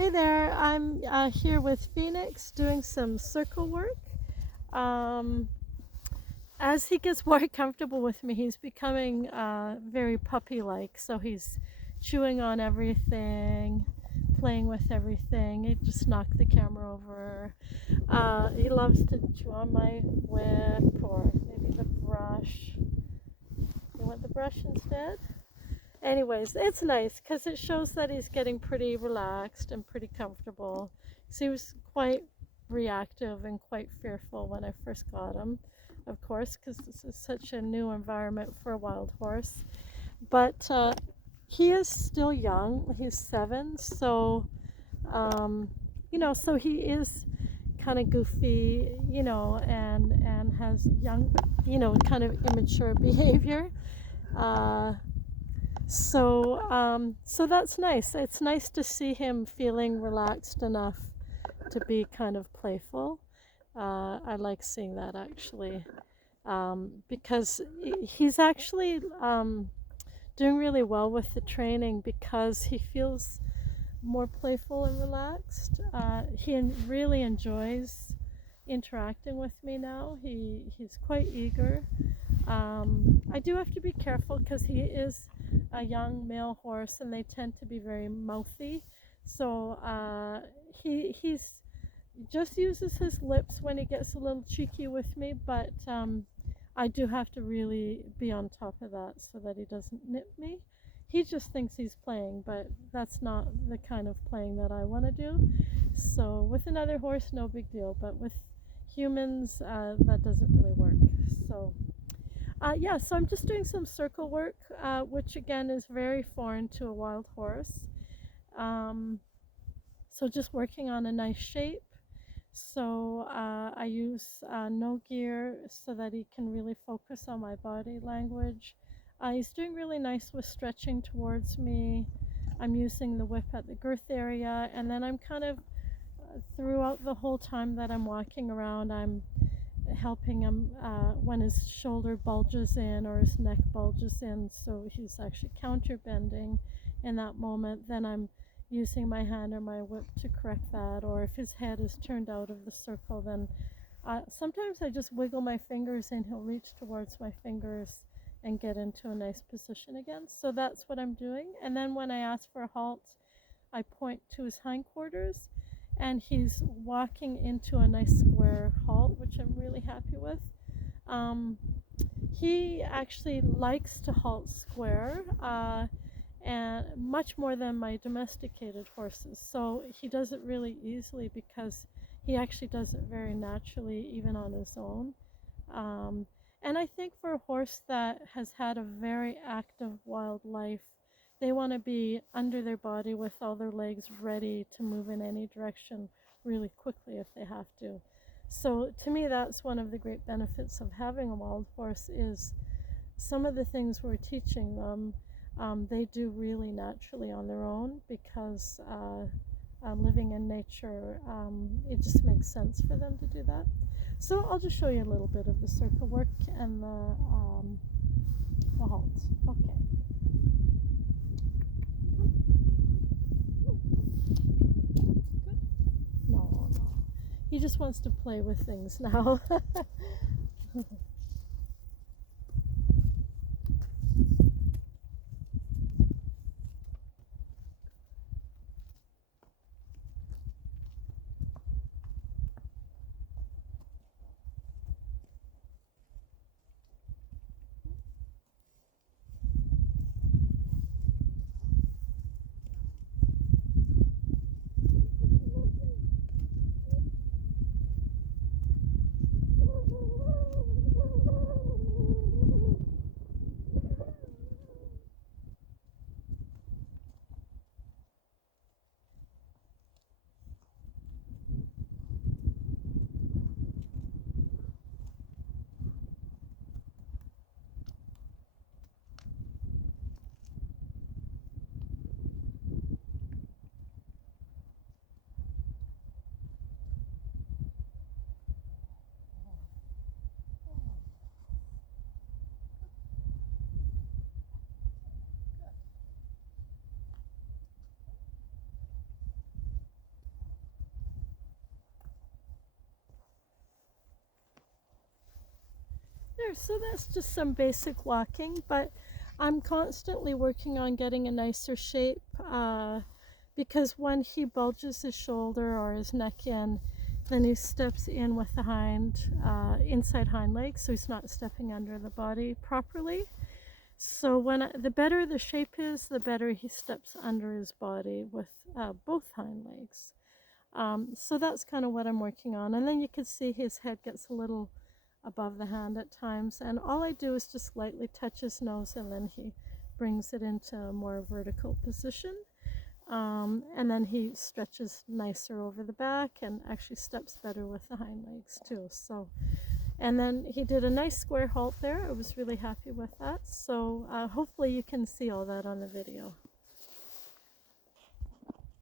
Hey there, I'm here with Phoenix doing some circle work. Um, as he gets more comfortable with me, he's becoming very puppy like. So he's chewing on everything, playing with everything. He just knocked the camera over. He loves to chew on my whip or maybe the brush. You want the brush instead? Anyways, it's nice because it shows that he's getting pretty relaxed and pretty comfortable. So he was quite reactive and quite fearful when I first got him, of course, because this is such a new environment for a wild horse. But he is still young. He's 7, so um, so he is kind of goofy, and has young, kind of immature behavior. Uh, so that's nice. It's nice to see him feeling relaxed enough to be kind of playful. I like seeing that actually, because he's actually doing really well with the training because he feels more playful and relaxed. He really enjoys interacting with me now. He's quite eager. I do have to be careful because he is a young male horse and they tend to be very mouthy. So he's just uses his lips when he gets a little cheeky with me, but I do have to really be on top of that so that he doesn't nip me. He just thinks he's playing, but that's not the kind of playing that I want to do. So with another horse, no big deal, but with humans, that doesn't really work. So yeah, so I'm just doing some circle work, which again is very foreign to a wild horse. Um, so just working on a nice shape. So I use no gear so that he can really focus on my body language. He's doing really nice with stretching towards me. I'm using the whip at the girth area, and then I'm kind of throughout the whole time that I'm walking around, I'm helping him when his shoulder bulges in or his neck bulges in, so he's actually counter bending in that moment. Then I'm using my hand or my whip to correct that, or if his head is turned out of the circle, then sometimes I just wiggle my fingers and he'll reach towards my fingers and get into a nice position again. So that's what I'm doing. And then when I ask for a halt, I point to his hindquarters and he's walking into a nice square halt, which I'm really happy with. Um, he actually likes to halt square, and much more than my domesticated horses. So he does it really easily because he actually does it very naturally, even on his own. Um, and I think for a horse that has had a very active wild life, they want to be under their body with all their legs ready to move in any direction really quickly if they have to. So to me, that's one of the great benefits of having a wild horse is some of the things we're teaching them, they do really naturally on their own because living in nature, it just makes sense for them to do that. So I'll just show you a little bit of the circle work and the halts. Okay. Good. No, no. He just wants to play with things now. There, so that's just some basic walking, but I'm constantly working on getting a nicer shape because when he bulges his shoulder or his neck in, then he steps in with the inside hind leg, so he's not stepping under the body properly. So the better the shape is, the better he steps under his body with both hind legs. So that's kind of what I'm working on. And then you can see his head gets a little above the hand at times. And all I do is just lightly touch his nose, and then he brings it into a more vertical position. And then he stretches nicer over the back and actually steps better with the hind legs too. So, and then he did a nice square halt there. I was really happy with that. So hopefully you can see all that on the video.